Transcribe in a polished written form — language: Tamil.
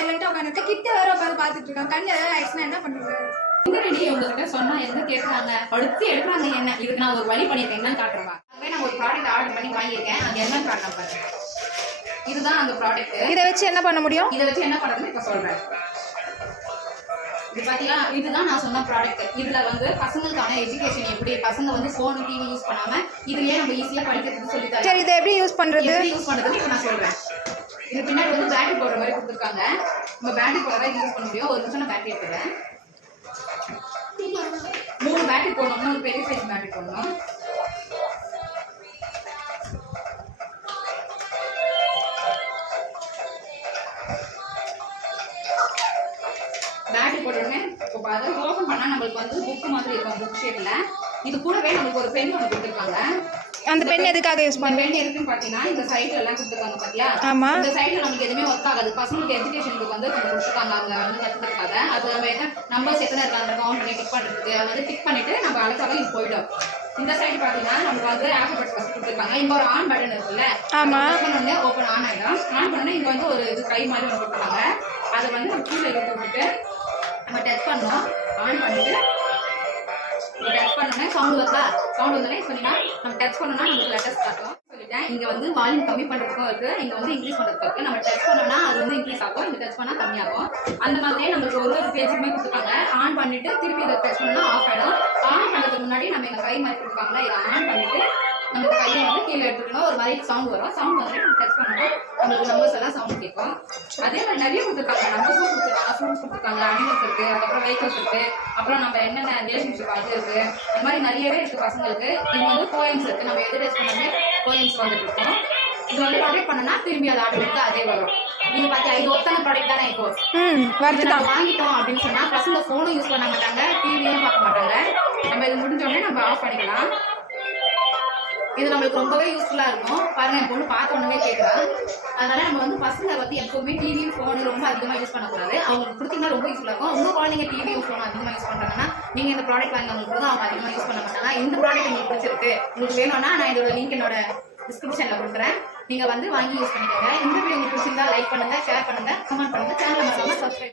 சைலண்டா உட்காந்துட்டு கிட்ட வேற உட்காந்து பாத்துட்டு இருக்கான். கண்ணு ஏதாவது ஆயிடுச்சுன்னா என்ன பண்ணுறது? உங்ககிட்ட சொன்னா எந்த கேட்கறாங்க படுத்து எடுக்கிறாங்க. என்ன இதுக்கு நான் ஒரு வழி பண்ணியிருக்கேன், என்னன்னு காட்டுறேன். நான் ஒரு ப்ராடக்ட் ஆர்டர் பண்ணி வாங்கியிருக்கேன், அது என்னன்னு காட்டுறேன் பாருங்க. இதுதான் அந்த ப்ராடக்ட். இதை வச்சு என்ன பண்ண முடியும்? இதை வச்சு என்ன பண்ணுறதுன்னு இப்போ சொல்றேன். இது பாத்தீங்களா, இதுதான் நான் சொன்ன ப்ராடக்ட். இதுல வந்து பசங்களுக்கான எஜுகேஷன் எப்படி, பசங்க வந்து போன் டிவி யூஸ் பண்ணாம இதுலயே நம்ம ஈஸியா படிக்கிறதுக்கு சொல்லி தரேன். சரி, இதை எப்படி யூஸ் பண்றது? இப்போ நான் சொல்றேன். இது பின்னாடி வந்து பேட்டரி போடுற மாதிரி கொடுத்துருக்காங்க. நம்ம பேட்டரி போட தான் யூஸ் பண்ண முடியும். ஒரு நிமிஷம் நான் பேட்டரி எடுத்துறேன். 3 பேட்டரி போடணும், 3 பெரிய சைஸ் பேட்டரி போடணும். பேட்டரி போட்டோடனே இப்போ அதை ஓப்பன் பண்ணால் நம்மளுக்கு வந்து புக்கு மாதிரி இருக்கும், புக் ஷேப்பில். இது கூடவே நம்மளுக்கு ஒரு பென் ஒன்று கொடுத்துருக்காங்க. அந்த பென் எதுக்காக யூஸ் பண்ண? பென் எதுக்குன்னு பார்த்தீங்கன்னா, இந்த சைட்ல எல்லாம் கொடுத்துருக்காங்க பார்த்தியா? ஆமாம். இந்த சைடில் நமக்கு எதுவுமே ஒர்க் ஆகாது. பசங்களுக்கு எஜுகேஷனுக்கு வந்து கொஞ்சம் கொடுத்துருக்காங்க, அவங்க வந்து கற்றுக்கிறதுக்காக. அது நம்ம என்ன நம்பர்ஸ் எத்தனை இருக்காங்க கவுண்ட் பண்ணி டிக் பண்ணுறதுக்கு, அதை வந்து டிக் பண்ணிட்டு நம்ம அழைச்சாலும் இது போயிடும். இந்த சைடு பார்த்தீங்கன்னா நமக்கு வந்து ஆல்பபெட்ஸ் ஃபஸ்ட் கொடுத்துருக்காங்க. இங்கே ஒரு ஆன் பட்டன் இருக்குல்ல, ஆமாம், ஓப்பன் ஆன் ஆகிடும். ஆன் பண்ணோன்னே இங்கே வந்து ஒரு இது கை மாதிரி ஒன்று கொடுத்துருக்காங்க. அதை வந்து நம்ம கீழே எடுத்து விட்டுட்டு நம்ம டச் பண்ணோம். ஆன் பண்ணிட்டு டச் பண்ணோன்னே சவுண்ட் வருதா? சவுண்ட் வந்தோடனே சொன்னீங்கன்னா நம்ம டச் பண்ணோம்னா நமக்கு லெட்டர்ஸ் காட்டும். சொல்லிட்டேன். இங்கே வந்து வால்யூம் கம்மி பண்ணுறதுக்கும் இருக்குது, இங்கே வந்து இன்க்ரீஸ் பண்ணுறதுக்கும் இருக்குது. நம்ம டச் பண்ணோம்னா அது வந்து இன்க்ரீஸ் ஆகும், இங்கே டச் பண்ணால் கம்மியாகும். அந்த மாதிரியே நம்மளுக்கு ஒரு பேஜுக்குமே கொடுத்துருக்காங்க. ஆன் பண்ணிட்டு திருப்பி இதை டச் பண்ணா ஆஃப் ஆகிடும். ஆன் பண்ணுறதுக்கு முன்னாடி நம்ம எங்கள் கை மாதிரி கொடுத்துருக்காங்களா, இதை ஆன் பண்ணிட்டு நம்ம கையை வந்து கீழே எடுத்துக்கணும். ஒரு மாதிரி சவுண்ட் வரும். சவுண்ட் வந்து நம்ம டச் பண்ணணும், நம்மளுக்கு நம்பர்ஸ் எல்லாம் சவுண்ட் கேட்கும். அதே மாதிரி நிறைய கொடுத்துருக்காங்க. நம்பர்ஸும் கொடுத்துருக்காங்க, ஃப்ரூட்ஸ் கொடுத்துருக்காங்க, அனிமல்ஸ் இருக்குது, அதுக்கப்புறம் வெஹிக்கல்ஸ் இருக்குது, அப்புறம் நம்ம என்னென்ன ரிலேஷன்ஷிப் அது இருக்குது, இந்த மாதிரி நிறையவே இருக்குது பசங்களுக்கு. இது வந்து போயம்ஸ் இருக்குது. நம்ம எது டச் பண்ணாமே போயம்ஸ் வந்துட்டு இருக்கோம். இது வந்து ப்ராடக்ட் பண்ணோம்னா திரும்பி அதை ஆட்டோமேட்டிக்காக அதே வரும். நீங்க பார்த்தா இது ஒத்தனை ப்ராடக்ட் தானே. இப்போ நம்ம வாங்கிட்டோம் அப்படின்னு சொன்னால் பசங்க ஃபோனும் யூஸ் பண்ண மாட்டாங்க, டிவியும் பார்க்க மாட்டாங்க. நம்ம இது முடிஞ்சோடனே நம்ம ஆஃப் பண்ணிக்கலாம். இது நம்மளுக்கு ரொம்பவே யூஸ்ஃபுல்லாக இருக்கும். பாருங்க, என் பொண்ணு பார்த்த உடனே கேட்குறான். அதனால நம்ம வந்து பசங்க வந்து எப்போவுமே டிவியும் ஃபோனு ரொம்ப அதிகமாக யூஸ் பண்ணக்கூடாது. அவங்களுக்கு கொடுத்தீங்கன்னா ரொம்ப யூஸ்ஃபுல்லாக இருக்கும். உங்கள் குழந்தைங்க டிவியும் ஃபோனும் அதிகமாக யூஸ் பண்ணுறாங்கன்னா நீங்கள் இந்த ப்ராடக்ட் வாங்கி அவங்களுக்கு அவங்க அதிகமாக யூஸ் பண்ண மாட்டாங்க. இந்த ப்ராடக்ட் உங்களுக்கு பிடிச்சிருக்கு, உங்களுக்கு வேணும்னா நான் இதோட லிங்க் என்னோட டிஸ்கிரிப்ஷனில் கொடுக்குறேன். நீங்கள் வந்து வாங்கி யூஸ் பண்ணிக்கோங்க. இந்த வீடியோ உங்களுக்கு பிடிச்சிருந்தா லைக் பண்ணுங்கள், ஷேர் பண்ணுங்கள், கமெண்ட் பண்ணுங்கள், சேனலை மறக்காம சப்ஸ்கிரைப்